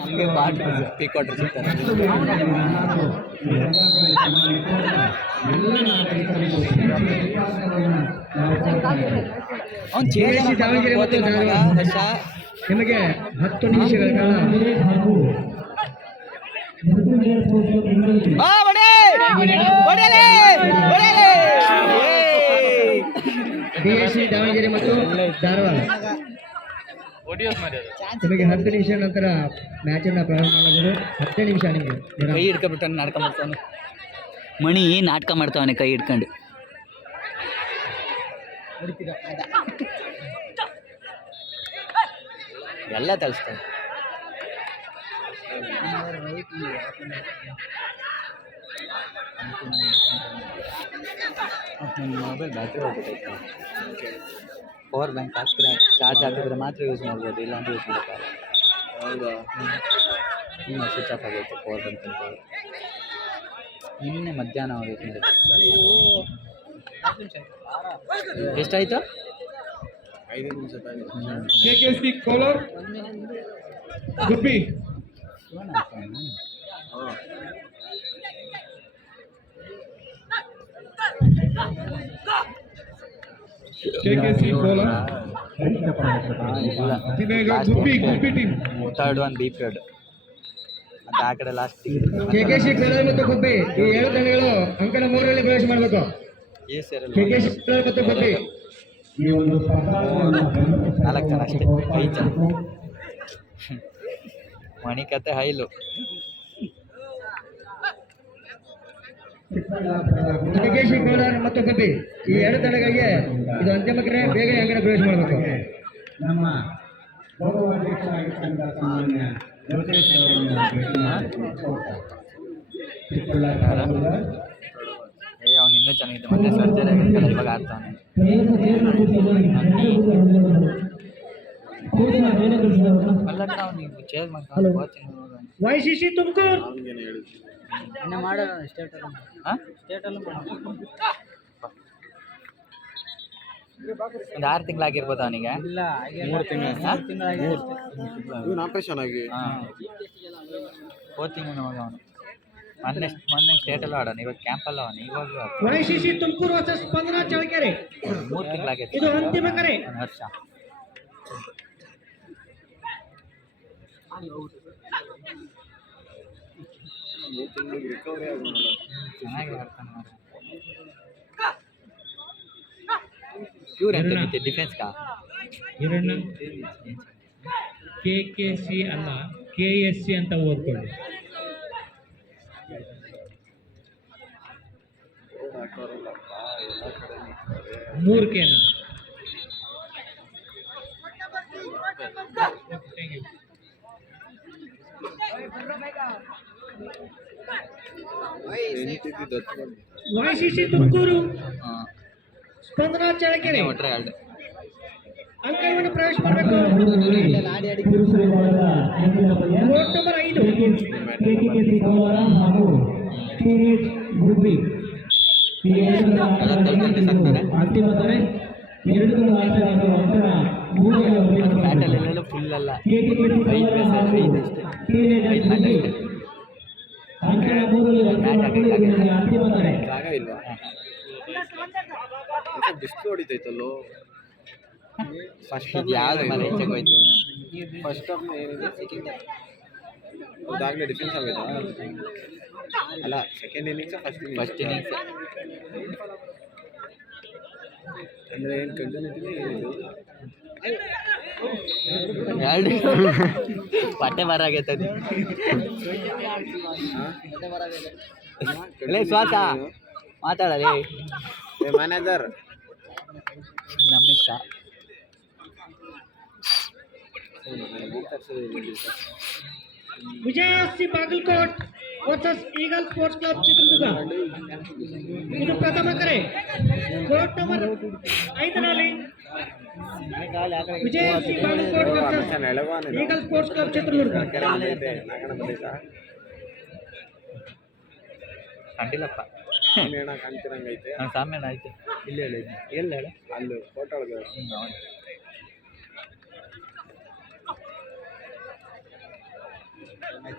ನಮಗೆ peak water ಸಿಗ್ತಾರೆ. ನಿಮಗೆ 10 ನಿಮಿಷಗಳ ಕಾಲ DSC ದಾವಣಗೆರೆ ಮತ್ತು ಧಾರವಾಡ ನಿಮಗೆ 10 ನಿಮಿಷ ನಂತರ ಮ್ಯಾಚ್ ಅನ್ನ ಪ್ರಾರಂಭ ಮಾಡಬಹುದು. 10 ನಿಮಿಷ ನಿಮಗೆ ಕೈ ಹಿಡ್ಕೊಂಡ್ಬಿಟ್ಟು ನಾಟಕ ಮಾಡ್ತಾವನೆ ಮಣಿ, ನಾಟಕ ಮಾಡ್ತಾವನೆ ಕೈ ಹಿಡ್ಕೊಂಡು. ಎಲ್ಲ ತಳಿಸ್ತಾನೆ. ಮೊಬೈಲ್ ಬ್ಯಾಟ್ರಿ ಹೋಗ್ಬಿಟ್ಟೈತೆ. ಪವರ್ ಬ್ಯಾಂಕ್ ಹಾಕಿದ್ರೆ ಚಾರ್ಜ್ ಹಾಕಿದ್ರೆ ಮಾತ್ರ ಯೂಸ್ ಮಾಡ್ಬೋದು, ಇಲ್ಲಾಂದ್ರೆ ಯೂಸ್ ಮಾಡೋಕ್ಕಾಗಲ್ಲ. ಹೌದಾ? ಇನ್ನು ಸ್ವಿಚ್ ಆಫ್ ಆಗೈತೆ ಪವರ್ ಬ್ಯಾಂಕ್ ಅಂತ. ನಿನ್ನೆ ಮಧ್ಯಾಹ್ನ ಆಗೈತೆ. ಎಷ್ಟಾಯ್ತು? 5 ನಿಮಿಷ. KKC Kolar Gubbi KKC Kolar Gubbi team third one B period ಅಂತ ಆ ಕಡೆ ಲಾಸ್ಟ್. KKC ಕೋಲಾರ್ ಮತ್ತು ಗುಬ್ಬಿ ಈ 7 ತಂಡಗಳು ಅಂಕಣ 3ರಲ್ಲಿ ಪ್ರವೇಶ ಮಾಡಬೇಕು. KKC ಕೋಲಾರ್ ಮತ್ತು ಗುಬ್ಬಿ 4 ಜನ ಅಷ್ಟೇ, 5 ಜನ. ಮಣಿ ಕತೆ ಹೈಲು. KKC ಕೋಲಾರ್ ಮತ್ತು ಗುಬ್ಬಿ ಈ 2 ತಂಡಗಳಿಗೆ ಇದು ಅಂತಿಮ ಕ್ರಿಯೆ. ಬೇಗ ಅಂಕಣ ಪ್ರವೇಶ ಮಾಡಬೇಕು. ನಮ್ಮ ಅವ್ನು ಇನ್ನೂ ಚೆನ್ನಾಗಿದ್ದೆ, ಮೊನ್ನೆ ಸರ್ಜರಿ ಆಗಿದ್ದಲ್ಲ, ಇವಾಗ ಆಡ್ತಾವನೆ. ಅವ್ನಿಗೆ ಚೇಂಜ್ ಮಾಡ್ತಾನೆ. YCC ತುಮಕೂರು ಮಾಡೋಣ ಸ್ಟೇಟಲ್ಲಿ ಒಂದು 6 ತಿಂಗಳಾಗಿರ್ಬೋದು ಅವನಿಗೆ. 3 ತಿಂಗಳು ಆಪರೇಷನ್ ಆಗಿ 4 ತಿಂಗಳು ಮಗ ಅವನು. ಮೊನ್ನೆ ಸ್ಟೇಟಲ್ಲೂ ಆಡೋಣ, ಇವಾಗ ಕ್ಯಾಂಪಲ್ಲಿ ಅವನು. ಇವಾಗಲೂ YCC ತುಮಕೂರು ವರ್ಸಸ್ ಸ್ಪಂದನ ಚಳ್ಳಕೆರೆ 3 ತಿಂಗಳಾಗೈತೆ. ಇದು ಅಂತಿಮ ಕರೆ. ವರ್ಷ ಚೆನ್ನಾಗಿ ಆಡ್ತಾನೆ. ಇವ್ರು ಎಂತ ಡಿಫೆನ್ಸ್ ಕಾ ಇವರನ್ನ KKC ಅಲ್ಲ KSC ಅಂತ ಓದ್ಕೊಳ್ಳಿ. ಮೂರ್ಕೇನ YCC ತುಮಕೂರು ಸ್ಪಂದನ ಚಳ್ಳಕೆರೆ ಅಂಕಣವನ್ನು ಪ್ರವೇಶ ಮಾಡಬೇಕು. ಕೋರ್ಟ್ ನಂಬರ್ 5 ಬ್ಯಾಟಲ್ಲೆಲ್ಲ ಫುಲ್ ಅಲ್ಲ, 5 ಜಾಗ ಇಲ್ವಾ? ಬಿಸಿಲು ಹೊಡಿತೈತಲ್ಲೋ. ಫಸ್ಟ್ ಯಾವ್ದು ಮನೆ ಹೆಚ್ಚಾಗೋಯ್ತು. ಫಸ್ಟ್ ಹಾಫ್ ಏನಿದೆ, ಸೆಕೆಂಡ್ ಹಾಫ್ ಅದಾಗಲೇ ಡಿಫೆನ್ಸ್ ಆಗೋಯ್ತಾ? ಅಲ್ಲ, ಸೆಕೆಂಡ್ ಇನ್ನಿಂಗ್ಸ್ ಫಸ್ಟ್ ಇನ್ನಿಂಗ್ಸ್ ಅಂದರೆ ಏನು ಕಂಟಿನ್ಯೂಟಿ ಏನಿದು? 2 ಪಟ್ಟೆ ಬರಾಗೈತದ. ಶ್ವಾಸ ಮಾತಾಡಲಿ ಮ್ಯಾನೇಜರ್. ನಮ್ಮಿಷ್ಟ Vijaya C Bagalkot versus Eagle Sports Club Chitradurga. ಇದು ಪ್ರಥಮ ಕರೆ. ಕೋರ್ಟ್ ನಂಬರ್ 5ರಲ್ಲಿ Vijaya C Bagalkot versus Eagle Sports Club Chitradurga. ಕಂಡಿಲ್ಲಪ್ಪ, ಕಾಣ್ತಿರಂಗೈತೆ. ಸಾಮ್ಯಾನ ಐತೆ. ಇಲ್ಲಿ ಹೇಳಿ, ಎಲ್ಲಿ ಹೇಳ? ಅಲ್ಲಿ ಫೋಟೋ ಒಳಗೆ.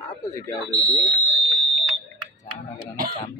ಆಪೋಸಿಟ್ ಯಾವುದು ಇದು? ಚಾಮನಗರನ ಚಾಮನಗರ